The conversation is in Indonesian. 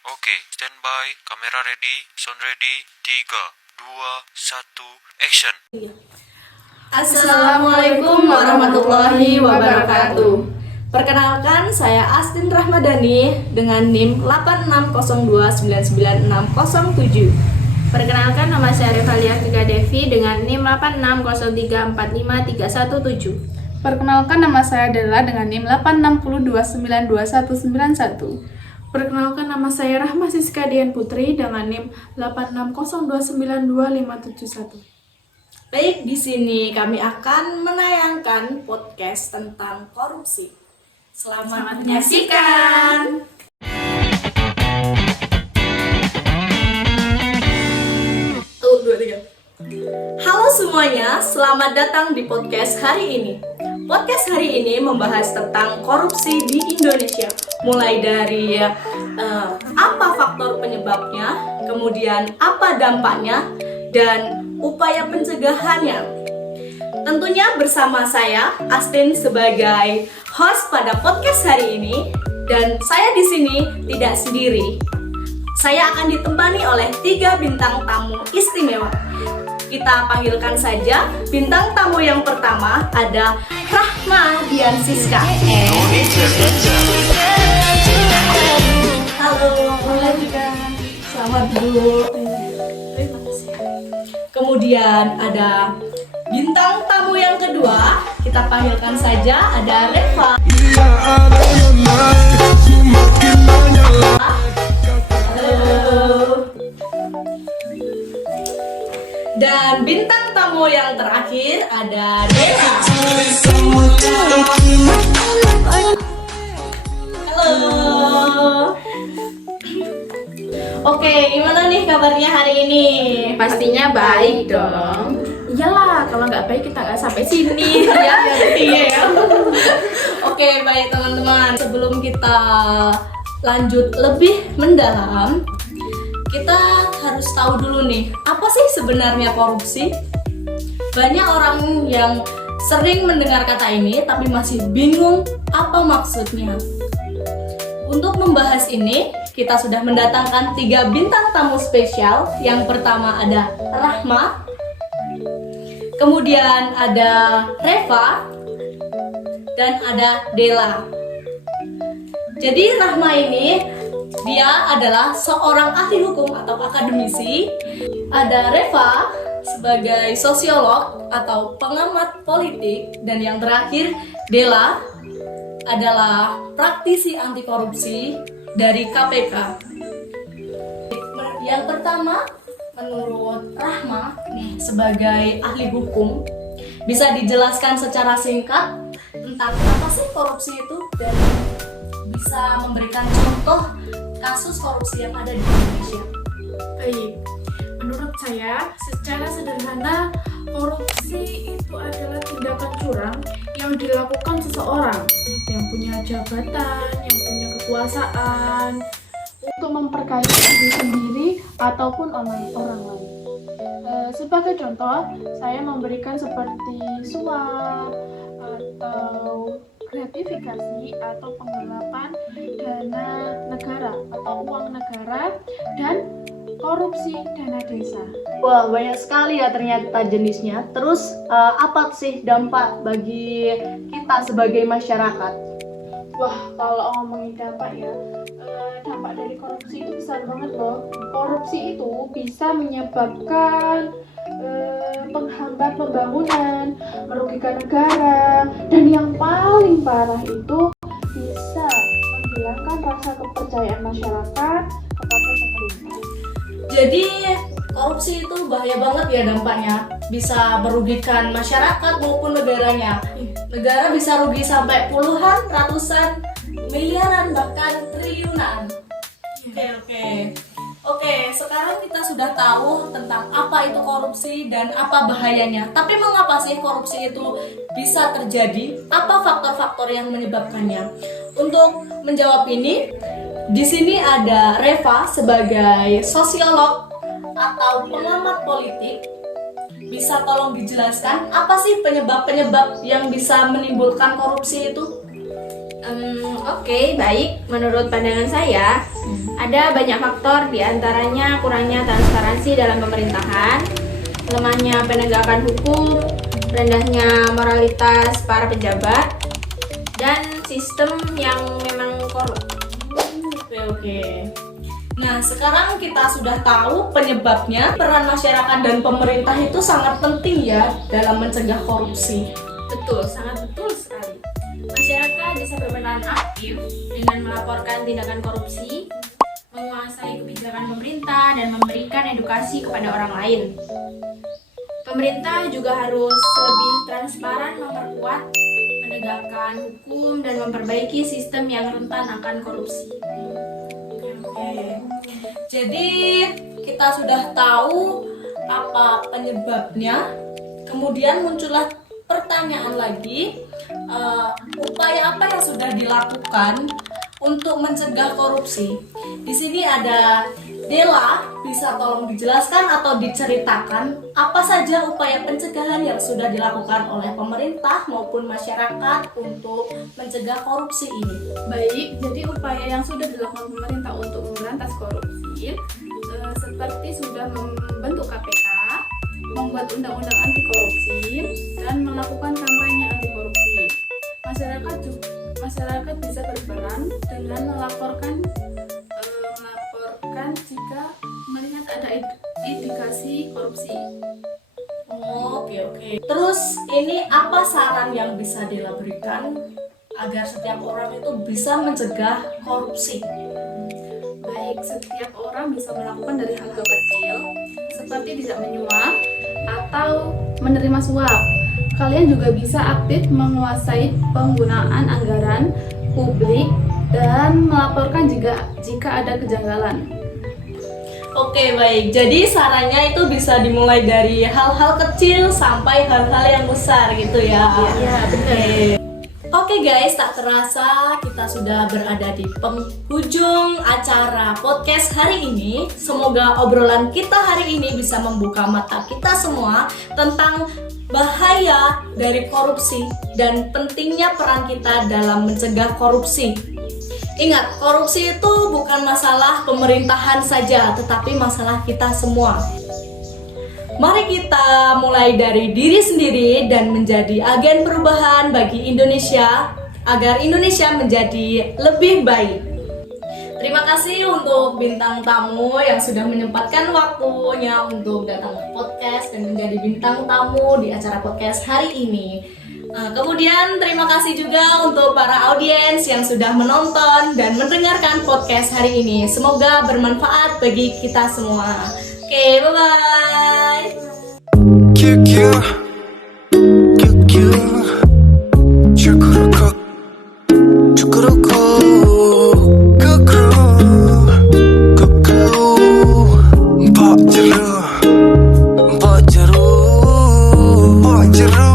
Oke, standby, kamera ready, sound ready, 3, 2, 1, action. Assalamualaikum warahmatullahi wabarakatuh. Perkenalkan, saya Astin Rahmadani dengan NIM 8602996007. Perkenalkan, nama saya Revalia Tika Devi dengan NIM 8603453117. Perkenalkan, nama saya Della dengan NIM 8602922191. Perkenalkan, nama saya Rahma Siska Dian Putri dengan NIM 8602925571. Baik, di sini kami akan menayangkan podcast tentang korupsi. Selamat menyaksikan. Halo semuanya, selamat datang di podcast hari ini. Podcast hari ini membahas tentang korupsi di Indonesia. Mulai dari apa faktor penyebabnya, kemudian apa dampaknya, dan upaya pencegahannya. Tentunya bersama saya, Astin, sebagai host pada podcast hari ini. Dan saya di sini tidak sendiri. Saya akan ditemani oleh 3 bintang tamu istimewa. Kita panggilkan saja bintang tamu yang pertama, ada Rahma Dian Siska. Halo. Selamat dulu. Terima kasih. Kemudian ada bintang tamu yang kedua, kita panggilkan saja, ada Reva. Halo. Dan bintang tamu yang terakhir ada Dela. Halo. Oke, gimana nih kabarnya hari ini? Pastinya baik dong. Iyalah, kalau nggak baik kita nggak sampai sini. Ya, Iya ya. Oke, baik teman-teman. Sebelum kita lanjut lebih mendalam, kita harus tahu dulu nih, apa sih sebenarnya korupsi? Banyak orang yang sering mendengar kata ini tapi masih bingung apa maksudnya. Untuk membahas ini, kita sudah mendatangkan 3 bintang tamu spesial. Yang pertama ada Rahma, kemudian ada Reva, dan ada Dela. Jadi Rahma ini dia adalah seorang ahli hukum atau akademisi. Ada Reva sebagai sosiolog atau pengamat politik. Dan yang terakhir, Dela adalah praktisi anti korupsi dari KPK. Yang pertama, menurut Rahma nih, sebagai ahli hukum, bisa dijelaskan secara singkat tentang apa sih korupsi itu dan bisa memberikan contoh kasus korupsi yang ada di Indonesia. baik. Menurut saya, secara sederhana, korupsi itu adalah tindakan curang yang dilakukan seseorang yang punya jabatan, yang punya kekuasaan Untuk memperkaya diri sendiri ataupun orang lain. Sebagai contoh, saya memberikan seperti suap atau gratifikasi atau penggelapan dana negara atau uang negara dan korupsi dana desa. Wah, banyak sekali ya ternyata jenisnya. Terus apa sih dampak bagi kita sebagai masyarakat? Wah, kalau ngomongin dampak ya, dampak dari korupsi itu besar banget loh. Korupsi itu bisa menyebabkan penghambat pembangunan, merugikan negara, dan yang paling parah itu bisa menghilangkan rasa kepercayaan masyarakat kepada pemerintah. Jadi korupsi itu bahaya banget ya dampaknya. Bisa merugikan masyarakat maupun negaranya. Negara bisa rugi sampai puluhan, ratusan, miliaran, bahkan triliunan. Oke, sekarang kita sudah tahu tentang apa itu korupsi dan apa bahayanya. Tapi mengapa sih korupsi itu bisa terjadi? Apa faktor-faktor yang menyebabkannya? Untuk menjawab ini, di sini ada Reva sebagai sosiolog atau pengamat politik. Bisa tolong dijelaskan apa sih penyebab-penyebab yang bisa menimbulkan korupsi itu? Oke, baik. Menurut pandangan saya, ada banyak faktor, diantaranya kurangnya transparansi dalam pemerintahan, lemahnya penegakan hukum, rendahnya moralitas para pejabat, dan sistem yang memang korup. Oke. Nah, sekarang kita sudah tahu penyebabnya. Peran masyarakat dan pemerintah itu sangat penting ya dalam mencegah korupsi. Betul, sangat betul sekali. Masyarakat bisa berperan aktif dengan melaporkan tindakan korupsi, menguasai kebijakan pemerintah, dan memberikan edukasi kepada orang lain. Pemerintah juga harus lebih transparan, memperkuat penegakan hukum, dan memperbaiki sistem yang rentan akan korupsi. Oke. Jadi kita sudah tahu apa penyebabnya. Kemudian muncullah pertanyaan lagi, upaya apa yang sudah dilakukan untuk mencegah korupsi? Di sini ada Dela, bisa tolong dijelaskan atau diceritakan apa saja upaya pencegahan yang sudah dilakukan oleh pemerintah maupun masyarakat untuk mencegah korupsi ini? Baik, jadi upaya yang sudah dilakukan pemerintah untuk memberantas korupsi seperti sudah membentuk KPK, membuat undang-undang anti korupsi, dan melakukan kampanye anti korupsi. Masyarakat bisa berperan dengan melaporkan jika melihat ada indikasi korupsi. Oke. Terus ini apa saran yang bisa Dela berikan agar setiap orang itu bisa mencegah korupsi? Baik, setiap orang bisa melakukan dari hal-hal kecil seperti tidak menyuap atau menerima suap. Kalian juga bisa aktif menguasai penggunaan anggaran publik dan melaporkan jika ada kejanggalan. Oke, baik. Jadi sarannya itu bisa dimulai dari hal-hal kecil sampai hal-hal yang besar gitu ya. Iya, benar. Oke guys, tak terasa kita sudah berada di penghujung acara podcast hari ini. Semoga obrolan kita hari ini bisa membuka mata kita semua tentang bahaya dari korupsi dan pentingnya peran kita dalam mencegah korupsi. Ingat, korupsi itu bukan masalah pemerintahan saja, tetapi masalah kita semua. Mari kita mulai dari diri sendiri dan menjadi agen perubahan bagi Indonesia agar Indonesia menjadi lebih baik. Terima kasih untuk bintang tamu yang sudah menyempatkan waktunya untuk datang ke podcast dan menjadi bintang tamu di acara podcast hari ini. Kemudian terima kasih juga untuk para audiens yang sudah menonton dan mendengarkan podcast hari ini. Semoga bermanfaat bagi kita semua. Oke, bye-bye. QQ QQ Cukuruku Cukuruku Kuku Kuku Pak jeru Pak jeru Pak jeru